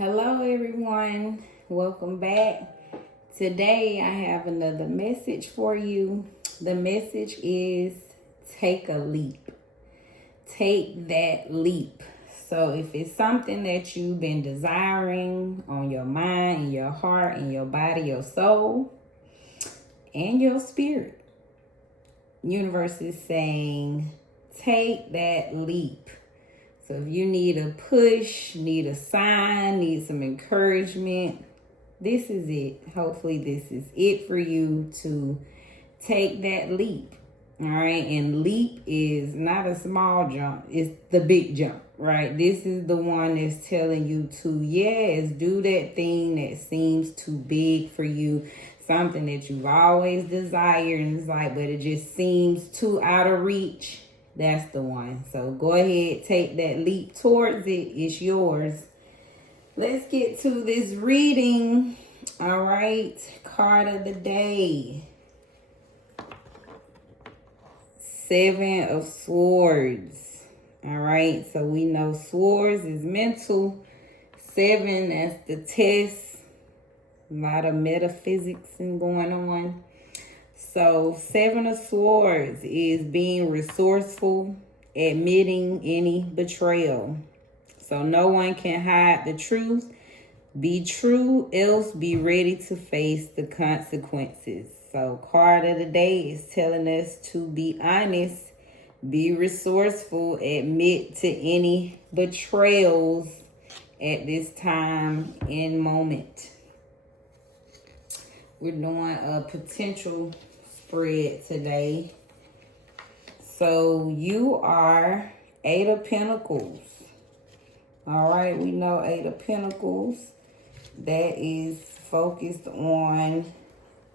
Hello, everyone. Welcome back. Today, I have another message for you. The message is take a leap. Take that leap. So, if it's something that you've been desiring on your mind, in your heart, in your body, your soul, and your spirit, universe is saying, take that leap. So if you need a push, need a sign, need some encouragement, this is it. Hopefully this is it for you to take that leap. All right. And leap is not a small jump. It's the big jump, right? This is the one that's telling you to, yes, do that thing that seems too big for you. Something that you've always desired. And it's like, but it just seems too out of reach. That's the one. So go ahead, take that leap towards it. It's yours. Let's get to this reading. All right. Card of the day. 7 of Swords. All right. So we know swords is mental. 7, that's the test. A lot of metaphysics going on. So 7 of Swords is being resourceful, admitting any betrayal. So no one can hide the truth. Be true, else be ready to face the consequences. So card of the day is telling us to be honest, be resourceful, admit to any betrayals at this time and moment. We're doing a potential spread today. So you are 8 of Pentacles. All right, we know 8 of Pentacles. That is focused on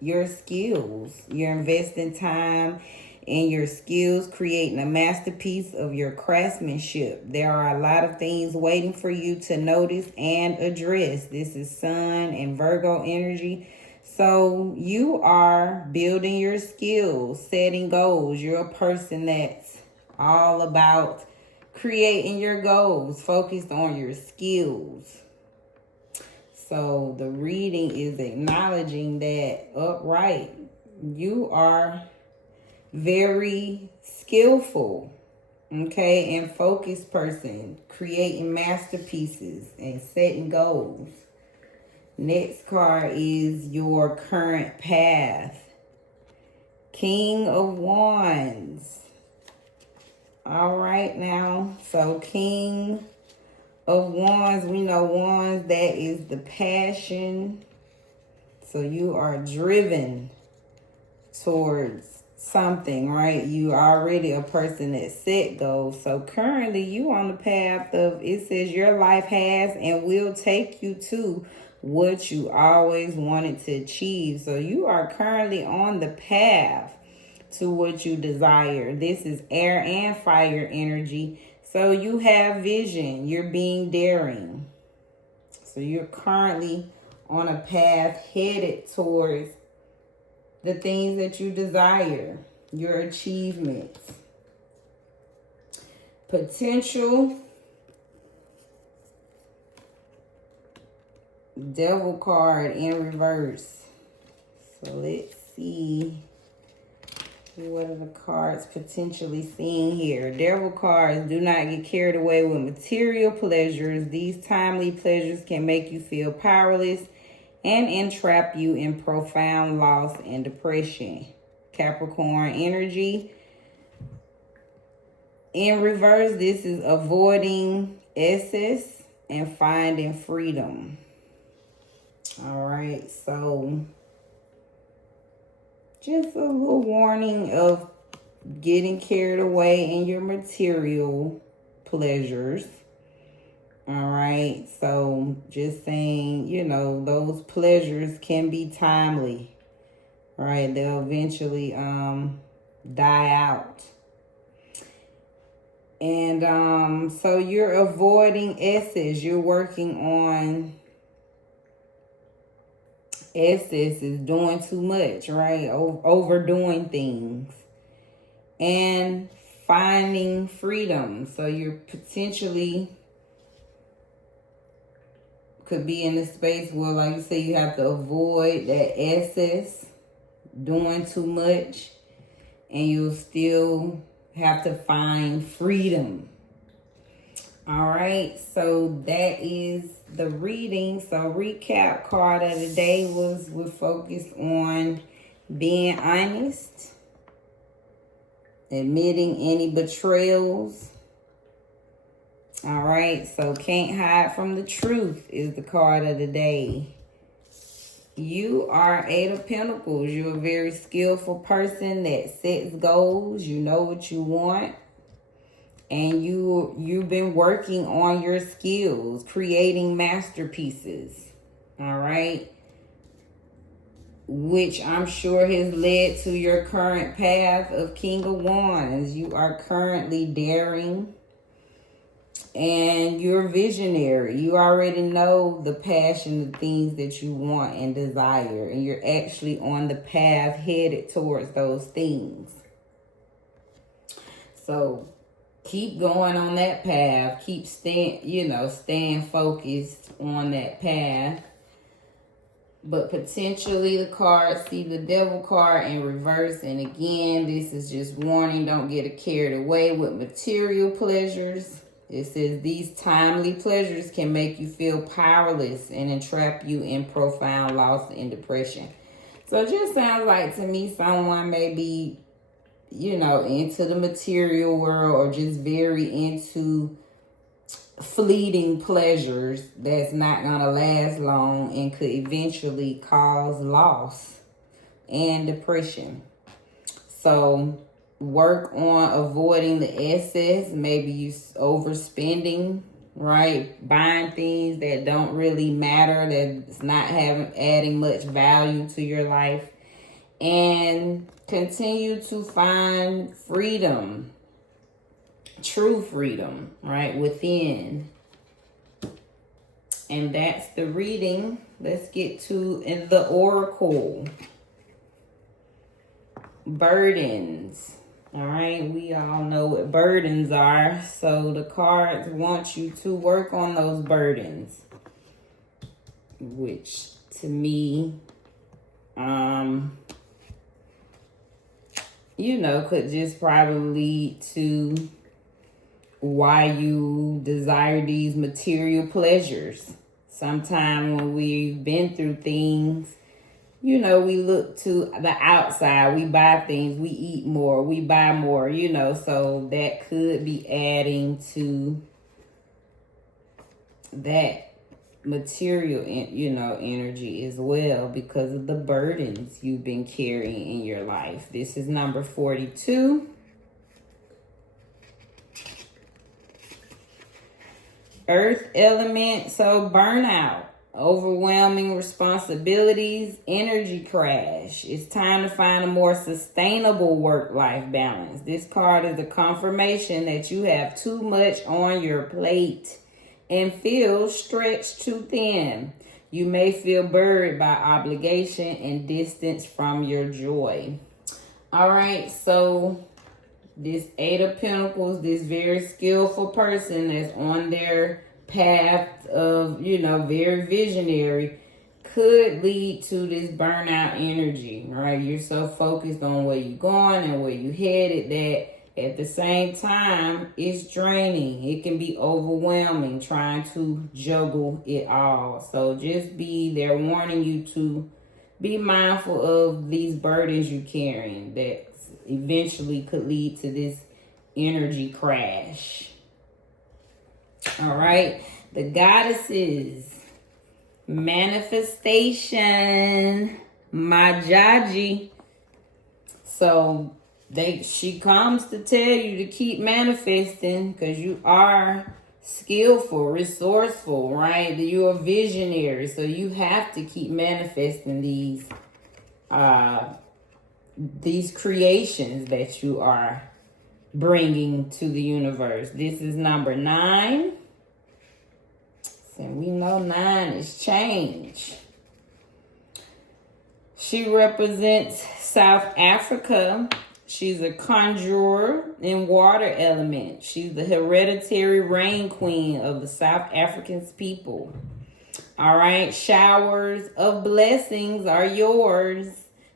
your skills. You're investing time in your skills, creating a masterpiece of your craftsmanship. There are a lot of things waiting for you to notice and address. This is Sun and Virgo energy. So you are building your skills, setting goals. You're a person that's all about creating your goals, focused on your skills. So the reading is acknowledging that upright, you are very skillful, okay, and focused person, creating masterpieces and setting goals. Next card is your current path. King of Wands. All right now. So King of Wands, we know Wands, that is the passion. So you are driven towards something, right? You are already a person that set goals. So currently you on the path of, it says your life has and will take you to what you always wanted to achieve. So you are currently on the path to what you desire. This is air and fire energy. So you have vision. You're being daring. So you're currently on a path headed towards the things that you desire, your achievements. Potential. Devil card in reverse. So let's see, what are the cards potentially seen here? Devil cards, do not get carried away with material pleasures. These timely pleasures can make you feel powerless and entrap you in profound loss and depression. Capricorn energy. In reverse, this is avoiding excess and finding freedom. All right, so just a little warning of getting carried away in your material pleasures. All right, so just saying, you know, those pleasures can be timely, right? They'll eventually die out. And so you're avoiding excess. You're working on excess, is doing too much, right? Overdoing things. And finding freedom. So you're potentially could be in a space where, like you say, you have to avoid that excess, doing too much, and you'll still have to find freedom. All right, so that is the reading. So recap card of the day was we're focused on being honest, admitting any betrayals. All right, so can't hide from the truth is the card of the day. You are Eight of Pentacles. You're a very skillful person that sets goals. You know what you want. And you've been working on your skills, creating masterpieces. All right. Which I'm sure has led to your current path of King of Wands. You are currently daring. And you're visionary. You already know the passion, the things that you want and desire. And you're actually on the path headed towards those things. So keep going on that path. Keep staying focused on that path. But potentially the card, see the Devil card in reverse. And again, this is just warning. Don't get carried away with material pleasures. It says these timely pleasures can make you feel powerless and entrap you in profound loss and depression. So it just sounds like to me someone may be, into the material world or just very into fleeting pleasures that's not going to last long and could eventually cause loss and depression. So work on avoiding the excess. Maybe you overspending, right? Buying things that don't really matter, that's not adding much value to your life. And continue to find freedom, true freedom, right, within. And that's the reading. Let's get to the oracle. Burdens. All right, we all know what burdens are. So the cards want you to work on those burdens, which to me, could just probably lead to why you desire these material pleasures. Sometimes when we've been through things, we look to the outside. We buy things, we eat more, we buy more, so that could be adding to that material, energy as well because of the burdens you've been carrying in your life. This is number 42. Earth element, so burnout, overwhelming responsibilities, energy crash. It's time to find a more sustainable work-life balance. This card is a confirmation that you have too much on your plate and feel stretched too thin. You may feel buried by obligation and distance from your joy. All right, so this Eight of Pentacles, this very skillful person that's on their path of, very visionary, could lead to this burnout energy, right? You're so focused on where you're going and where you're headed that at the same time, it's draining. It can be overwhelming trying to juggle it all. So just they're warning you to be mindful of these burdens you're carrying that eventually could lead to this energy crash. All right. The goddesses. Manifestation. Majaji. So she comes to tell you to keep manifesting because you are skillful, resourceful, right? You're a visionary. So you have to keep manifesting these creations that you are bringing to the universe. This is number 9. And we know 9 is change. She represents South Africa. She's a conjurer in water element. She's the hereditary rain queen of the South African people. All right. Showers of blessings are yours.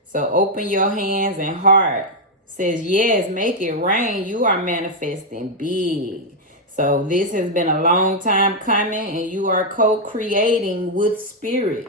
So open your hands and heart. Says, yes, make it rain. You are manifesting big. So this has been a long time coming, and you are co-creating with spirit.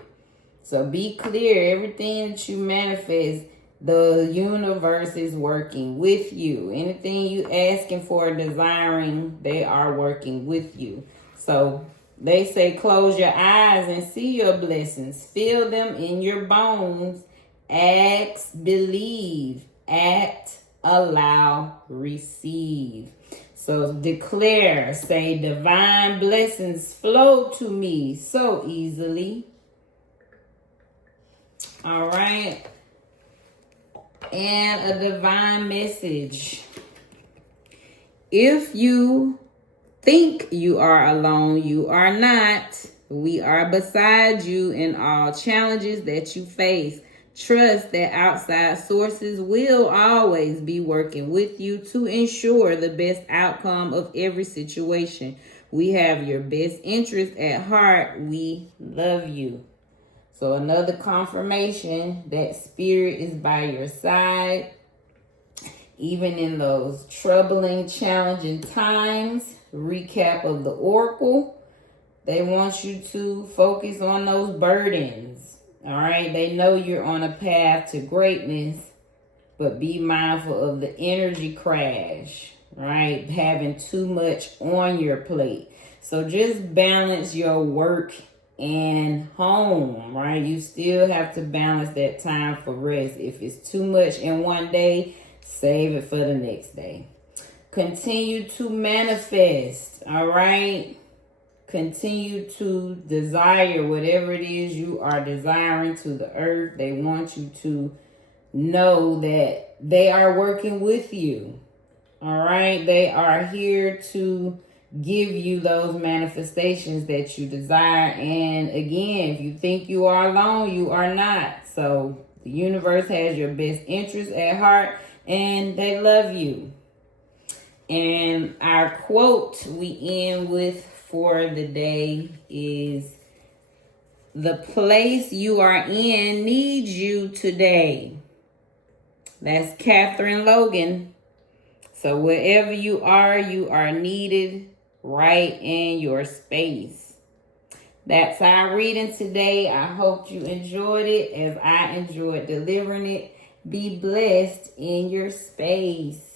So be clear, everything that you manifest, the universe is working with you. Anything you asking for, desiring, they are working with you. So they say close your eyes and see your blessings. Feel them in your bones. Ask, believe, act, allow, receive. So declare, say, divine blessings flow to me so easily. All right. And a divine message. If you think you are alone, you are not. We are beside you in all challenges that you face. Trust that outside sources will always be working with you to ensure the best outcome of every situation. We have your best interest at heart. We love you. So another confirmation that spirit is by your side, even in those troubling, challenging times. Recap of the oracle. They want you to focus on those burdens. All right. They know you're on a path to greatness, but be mindful of the energy crash, right? Having too much on your plate. So just balance your work and home, right? You still have to balance that time for rest. If it's too much in one day, save it for the next day. Continue to manifest, all right? Continue to desire whatever it is you are desiring to the earth. They want you to know that they are working with you, all right? They are here to give you those manifestations that you desire. And again, if you think you are alone, you are not. So the universe has your best interest at heart, and they love you. And our quote we end with for the day is, the place you are in needs you today. That's Catherine Logan. So wherever you are needed right in your space. That's our reading today. I hope you enjoyed it as I enjoyed delivering it. Be blessed in your space.